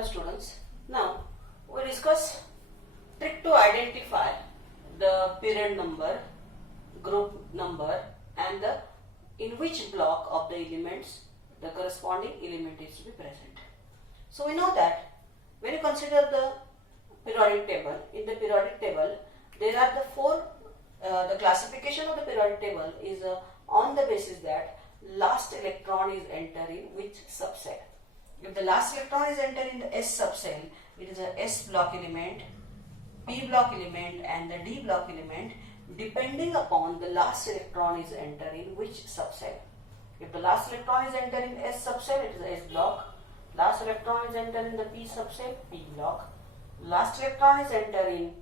Hello students. Now we discuss trick to identify the period number, group number and the in which block of the elements the corresponding element is to be present. So we know that when you consider the periodic table, in the periodic table there are the four, the classification of the periodic table is on the basis that last electron is entering which subcell. If the last electron is entering the S subcell, it is a S block element, P block element and the D block element depending upon the last electron is entering which subcell. If the last electron is entering S subcell, it is a S block. Last electron is entering the P subcell, P block. Last electron is entering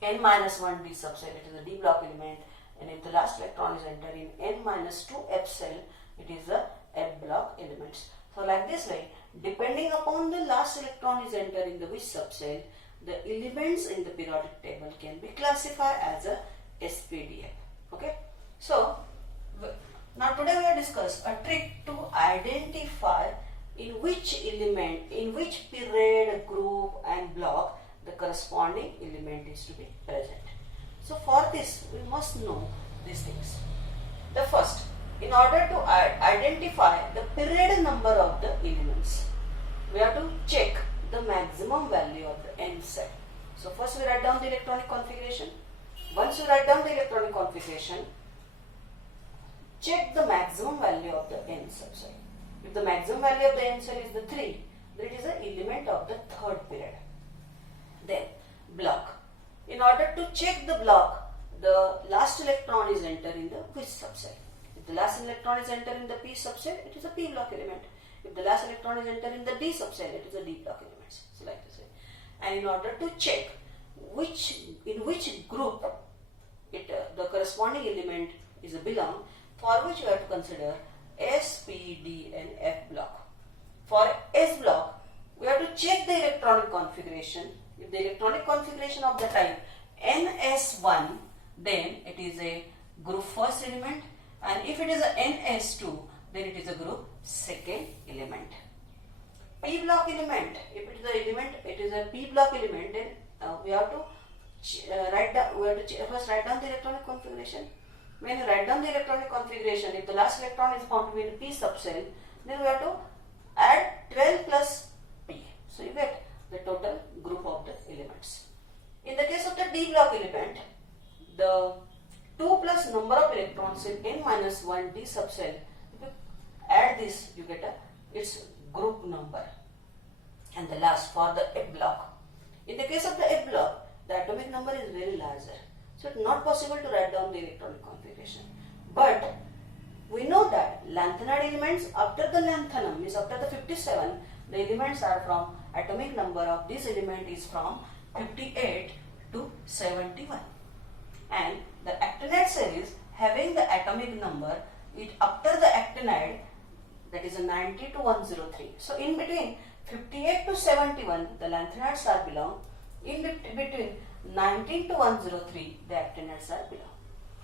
N-1 D subcell, it is a D block element. And if the last electron is entering N-2 F cell, it is a F block elements. So like this way, depending upon the last electron is entering the which subcell, the elements in the periodic table can be classified as a SPDF. Okay. So now today we will discuss a trick to identify in which element, in which period, group and block the corresponding element is to be present. So for this we must know these things. The first, in order to identify the period number of the elements, we have to check the maximum value of the N cell. So first we write down the electronic configuration. Once you write down the electronic configuration, check the maximum value of the N subcell. If the maximum value of the N cell is the 3, then it is an element of the third period. Then block. In order to check the block, the last electron is entering the which subcell. If the last electron is entering the P subcell, it is a P block element. If the last electron is entering the D subcell, it is a D block element. So like this way. And in order to check in which group the corresponding element is a belong, for which you have to consider S, P, D and F block. For S block, we have to check the electronic configuration. If the electronic configuration of the type NS1, then it is a group first element, and if it is a NS2, then it is a group second element. P block element, if it is a element, it is a P block element, then we have to first write down the electronic configuration. When you write down the electronic configuration, if the last electron is found to be in P subcell, then we have to add 12 plus P. So you get the total group of the elements. In the case of the D block element, the 2 plus number of electrons in N-1 D subcell, if you add this, you get its group number. And the last for the F block. In the case of the F block, the atomic number is very larger. So it's not possible to write down the electronic configuration. But we know that lanthanide elements after the lanthanum is after the 57, the elements are from atomic number of this element is from 58 to 71. And the actinide series having the atomic number is after the actinide, that is a 90 to 103. So in between 58 to 71 the lanthanides are belong. In between 19 to 103 the actinides are belong.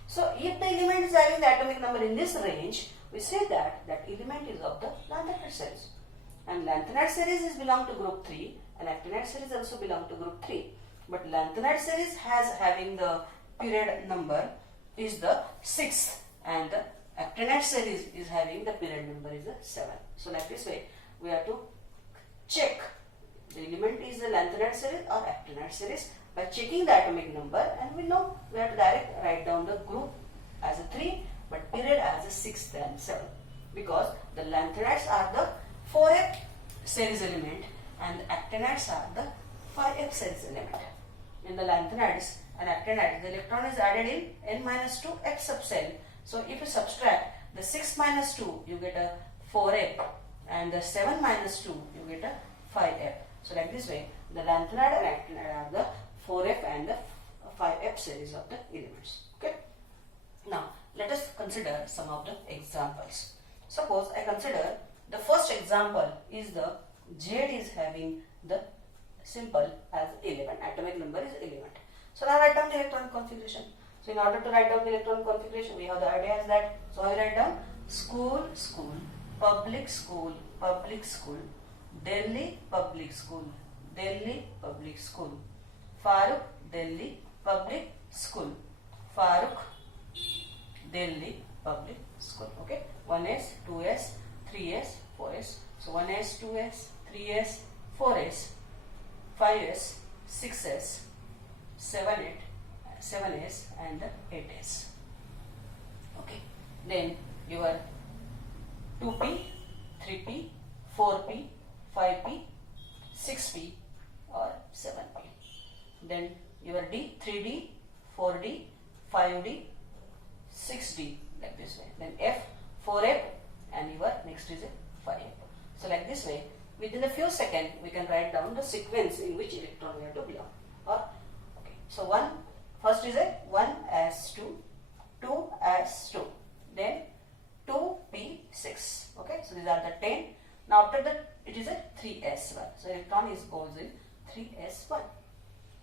So if the element is having the atomic number in this range, we say that that element is of the lanthanide series. And lanthanide series is belong to group 3 and actinide series also belong to group 3. But lanthanide series has having the period number is the 6th and the actinide series is having the period number is the 7. So like this way we have to check the element is the lanthanide series or actinide series by checking the atomic number, and we know we have to directly write down the group as a 3 but period as a 6th and 7, because the lanthanides are the 4F series element and the actinides are the 5F series element. In the lanthanides and actinides, the electron is added in N-2 F subcell. So if you subtract the 6 minus 2, you get a 4F, and the 7 minus 2, you get a 5F. So like this way, the lanthanide and actinide are the 4F and the 5F series of the elements. Okay. Now let us consider some of the examples. Suppose I consider the first example is the Z is having the simple as 11, atomic number is 11. So now write down the electronic configuration. So in order to write down the electronic configuration, we have the idea is that, so I write down school, school, public school, public school, Delhi Public School, Delhi Public School. Farooq, Delhi Public School, Farooq, Delhi Public School. Okay, 1S, 2S, 3S, 4S. So 1S, 2S, 3S, 4S, 5S, 6S, 7S and 8S. Okay, then your 2P, 3P, 4P, 5P, 6P or 7P. Then your D, 3D, 4D, 5D, 6D, like this way. Then F, 4F and your next is a 5F. So like this way, within a few seconds we can write down the sequence in which electron we have to belong. Or okay, so first is a 1s2, 2s2, then 2p6. Okay, so these are the 10. Now after that it is a 3s1. So electron goes in 3s1.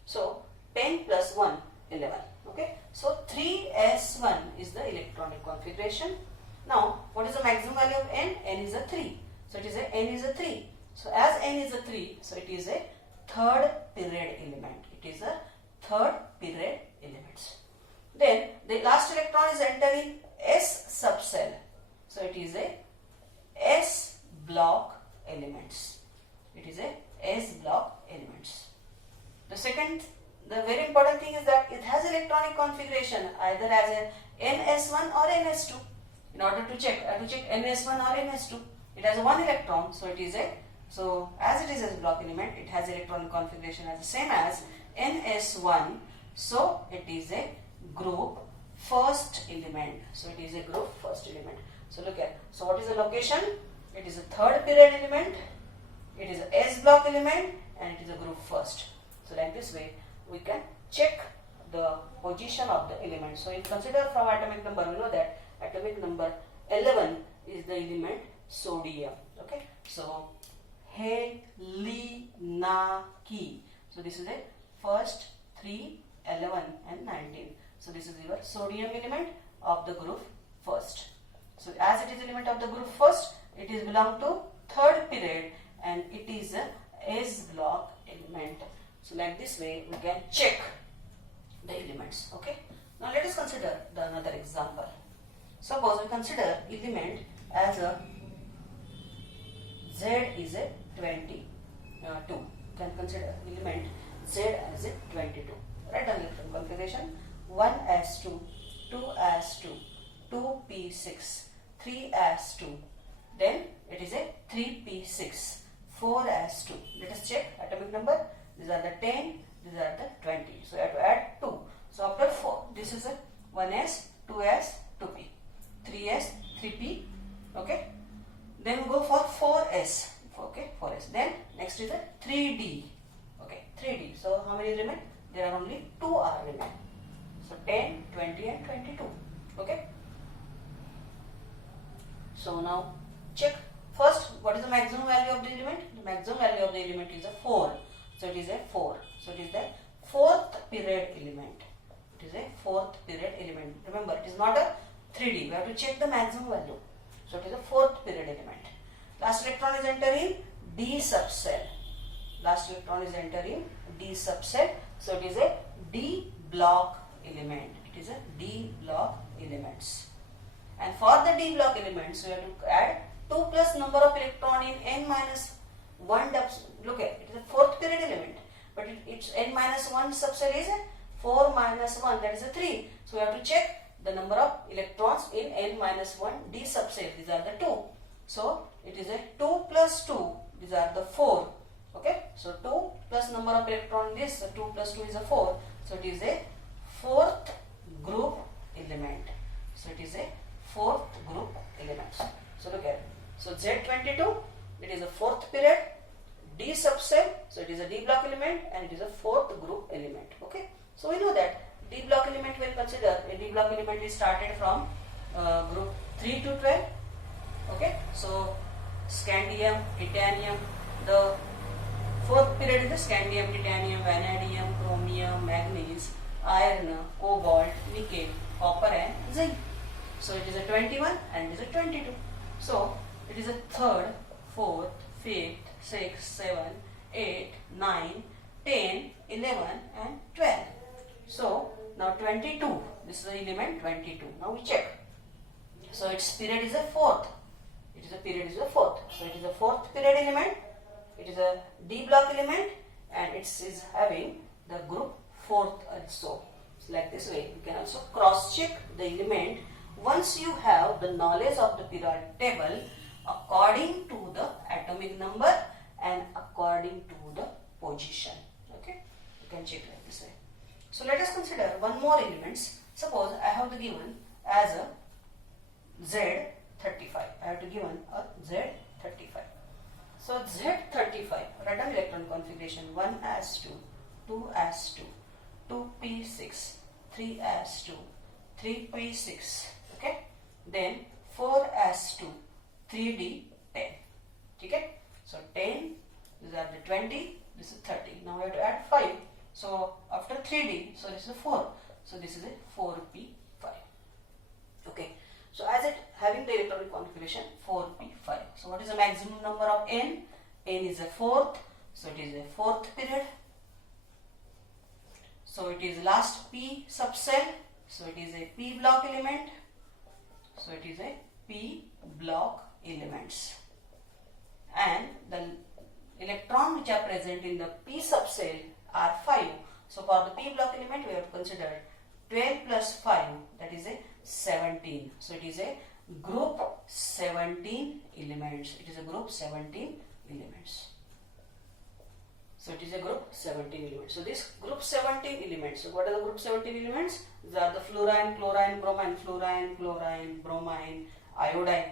So 10 plus 1, 11. Okay, so 3s1 is the electronic configuration. Now what is the maximum value of n? N is a 3. So it is a n is a 3. So as n is a 3, so it is a third period element. It is a third period element. Then the last electron is entering S subcell. So it is a S block elements. It is a S block elements. The very important thing is that it has electronic configuration either as a NS1 or NS2. In order to check, I have to check NS1 or NS2. It has one electron, so it is a, so as it is a block element, it has electronic configuration as the same as NS1. So it is a group first element. So it is a group first element. So look at, so what is the location? It is a third period element, it is a S block element and it is a group first. So like this way we can check the position of the element. So if consider from atomic number, we know that atomic number 11 is the element sodium. Okay, so He, Li, Na, Ki. So this is the first 3, 11 and 19. So this is your sodium element of the group first. So as it is element of the group first, it is belong to third period and it is a S block element. So like this way we can check the elements. Okay. Now let us consider another example. Suppose we consider element as a Z is a 22. You can consider element Z as a 22. Write down electron configuration: 1s2, 2s2, 2p6, 3s2. Then it is a 3p6, 4s2. Let us check atomic number. These are the 10, these are the 20. So you have to add 2. So after 4, this is a 1s, 2s, 2p, 3s, 3p. Okay. Then we go for 4s. Okay, 4s. Then next is a 3d. Okay, 3d. So how many remain? There are only 2 are remain. So 10, 20 and 22. Okay. So now check first what is the maximum value of the element. The maximum value of the element is a 4. So it is a 4. So it is the fourth period element. It is a fourth period element. Remember, it is not a 3D. We have to check the maximum value. So it is a fourth period element. Last electron is entering D subcell. Last electron is entering D subcell. So it is a D block element. It is a D block elements. And for the D block elements, we have to add 2 plus number of electron in n minus 1. Look at it is a fourth period element, but its n minus 1 subcell is 4 minus 1, that is a 3. So we have to check the number of electrons in n minus 1 D subcell. These are the 2. So it is a 2 plus 2. These are the 4. Okay. So 2 plus number of electron in this. So 2 plus 2 is a 4. So it is a fourth group element. So it is a fourth group element. So look at it. So Z22, it is a fourth period. D subcell, so it is a D block element and it is a fourth group element. Okay. So we know that D block element will consider a D block element is started from group 3 to 12. Okay. So scandium, titanium, the fourth period is the scandium, titanium, vanadium, chromium, manganese, iron, cobalt, nickel, copper and zinc. So it is a 21 and it is a 22. So it is a third, fourth, fifth, 6, 7, 8, 9, 10, 11 and 12. So now 22. This is the element 22. Now we check. So its period is a fourth. Period is a fourth. So it is a fourth period element. It is a D block element and it is having the group fourth also. So like this way, you can also cross check the element once you have the knowledge of the periodic table according to the atomic number and according to the position. Okay, you can check like this way. So let us consider one more elements. Suppose I have the given as a Z35. I have to given a Z35. So Z35 random electron configuration 1 as 2, 2 as 2, 2p6, 3 as 2, 3p6. Okay. Then 4 as 2, 3d10. Okay. So 10, these are the 20, this is 30. Now we have to add 5. So after 3d, so this is a 4. So this is a 4p5. Okay. So as it having the electronic configuration 4p5. So what is the maximum number of n? N is a fourth. So it is a fourth period. So it is last p subcell. So it is a p block element. So it is a p block elements. And the electron which are present in the p subcell are 5. So for the p block element we have to consider 12 plus 5, that is a 17. So it is a group 17 elements. It is a group 17 elements. So it is a group 17 elements. So this group 17 elements. So what are the group 17 elements? These are the fluorine, chlorine, bromine, fluorine, chlorine, bromine, iodine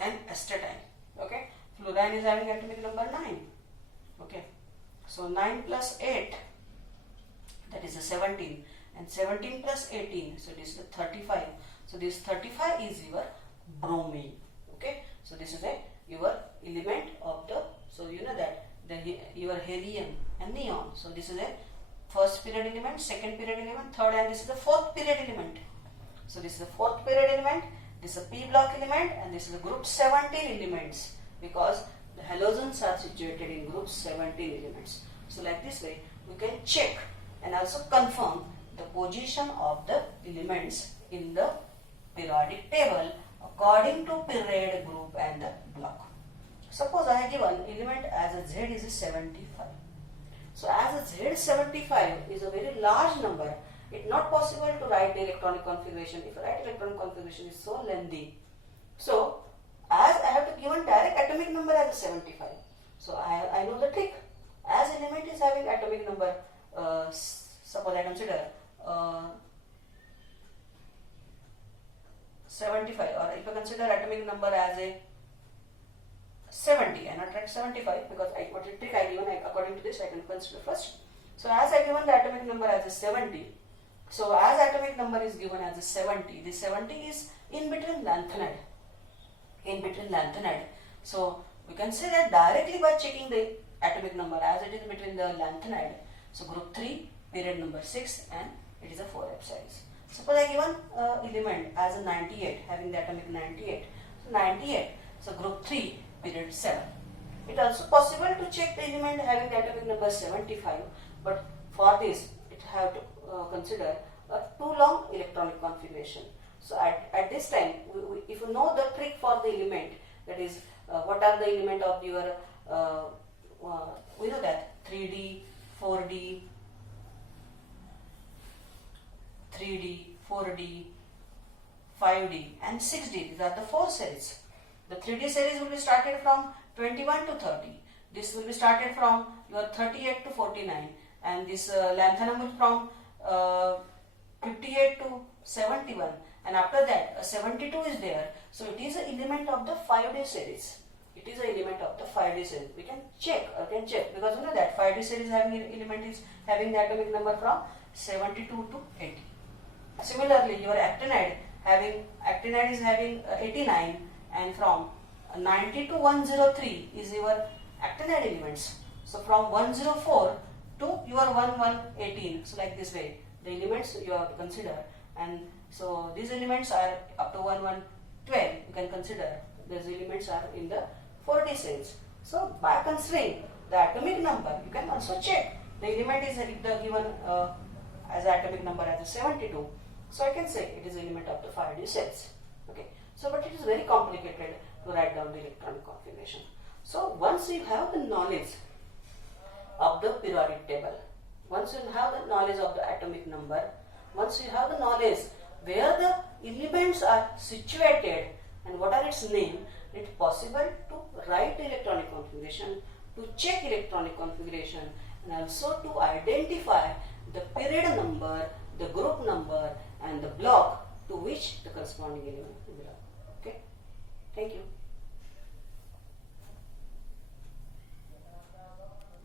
and astatine. Okay. Fluorine is having atomic number 9. Okay. So 9 plus 8, that is a 17. And 17 plus 18, so this is the 35. So this 35 is your bromine. Okay. So this is a your element of the, so you know that your helium and neon. So this is a first period element, second period element, third, and this is the fourth period element. So this is the fourth period element, this is a p block element, and this is a group 17 elements because the halogens are situated in group 17 elements. So like this way we can check and also confirm the position of the elements in the periodic table according to period, group and the block. Suppose I have given element as a Z is a 75. So as a Z75 is a very large number, it's not possible to write the electronic configuration. If I write electronic configuration is so lengthy. So as I have to given direct atomic number as a 75. So I know the trick. As element is having atomic number, suppose I consider 75, or if I consider atomic number as a 70, I not write 75 because what trick I given, according to this I can consider first. So as I given the atomic number as a 70, so as atomic number is given as a 70, the 70 is in between lanthanide. So we can say that directly by checking the atomic number as it is between the lanthanide. So group 3, period number 6, and it is a 4f series. Suppose I given element as a 98, having the atomic 98. So 98, so group 3, period 7. It is also possible to check the element having the atomic number 75, but for this it have to consider a too long electronic configuration. So at this time, if you know the trick for the element, that is what are the element of your, we know that 3D, 4D, 3D, 4D, 5D and 6D. These are the 4 series. The 3D series will be started from 21 to 30. This will be started from your 38 to 49, and this lanthanum will from 58 to 71, and after that 72 is there. So it is an element of the 5D series. It is an element of the 5D series. We can check, because you know that 5D series having an element is having the atomic number from 72 to 80. Similarly, your actinide is having 89, and from 90 to 103 is your actinide elements. So from 104 to your 1118. So like this way, the elements you have to consider, and so these elements are up to 1112. You can consider these elements are in the 4D series. So by considering the atomic number, you can also check the element is given as atomic number as a 72. So I can say it is element of the 5D cells. Okay. So but it is very complicated to write down the electronic configuration. So once you have the knowledge of the periodic table, once you have the knowledge of the atomic number, once you have the knowledge where the elements are situated and what are its name, it is possible to write the electronic configuration, to check electronic configuration, and also to identify the period number, the group number, and the block to which the corresponding element will belong. Okay. Thank you.